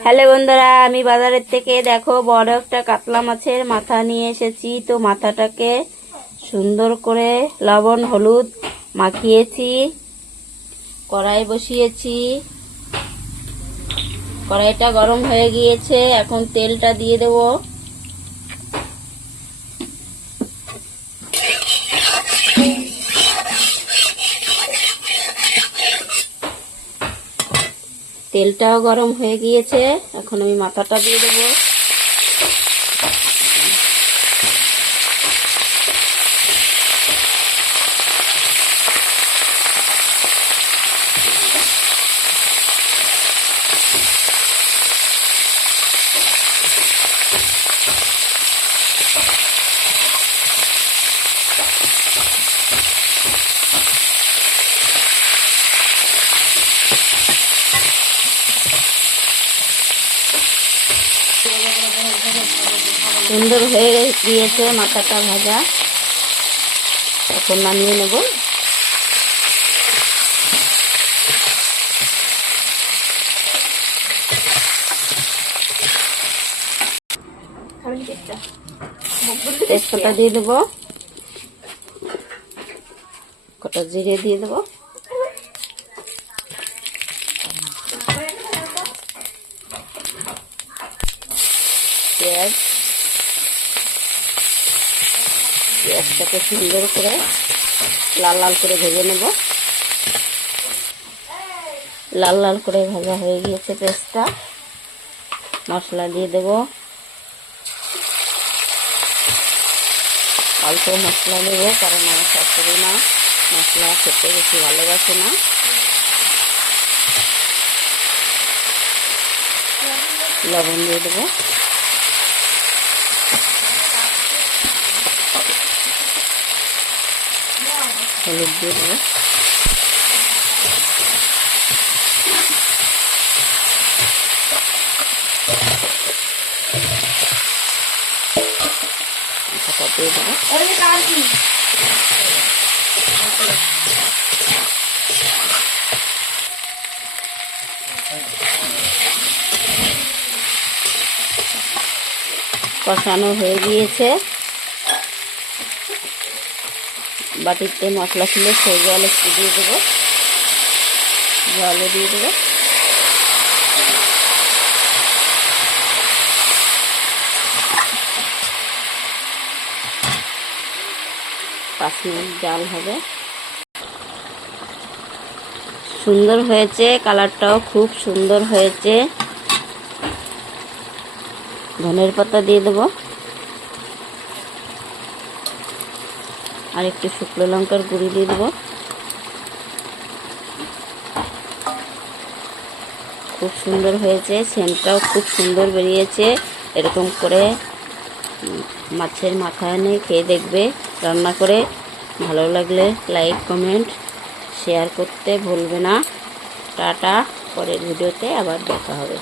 Hello বন্ধুরা, আমি বাজারের থেকে দেখো বড় একটা কাতলা মাছের মাথা নিয়ে এসেছি। তো মাথাটাকে সুন্দর করে লবণ হলুদ মাখিয়েছি, কড়াই বসিয়েছি। কড়াইটা গরম হয়ে গিয়েছে, এখন তেলটা দিয়ে দেব। তেলটাও গরম হয়ে গিয়েছে, এখন আমি মাথাটা দিয়ে দেবো। সুন্দর হয়ে গিয়েছে মাথাটা ভাজা, এখন নামিয়ে নেব। তেজপাতা দিয়ে দেবো, কটা জিরে দিয়ে দেবো, পেঁয়াজটাকে সুন্দর করে লাল লাল করে ভেজে নেব। লাল লাল করে ভাজা হয়ে গিয়েছে পেঁয়াজটা, মশলা দিয়ে দেব। অল্প মশলা দেবো, কারণ আমার শাশুড়ি মা মশলা খেতে বেশি ভালোবাসে না। লবণ দিয়ে দেবো, হলুদ দিয়ে দেবো, দিয়ে দেবো। কষানো হয়ে গিয়েছে, বাটিতে মশলা ছিল সেই জল একটু দিয়ে দেবো, জলও দিয়ে দেবো। পাঁচ মিনিট জাল হবে। সুন্দর হয়েছে, কালারটাও খুব সুন্দর হয়েছে। ধনের পাতা দিয়ে দেবো, আর একটু শুকনো লঙ্কার গুঁড়ি দিয়ে দেবো। খুব সুন্দর হয়েছে, সেন্টটাও খুব সুন্দর বেরিয়েছে। এরকম করে মাছের মাথা এনে খেয়ে দেখবে রান্না করে। ভালো লাগলে লাইক কমেন্ট শেয়ার করতে ভুলবে না। টাটা, পরের ভিডিওতে আবার দেখা হবে।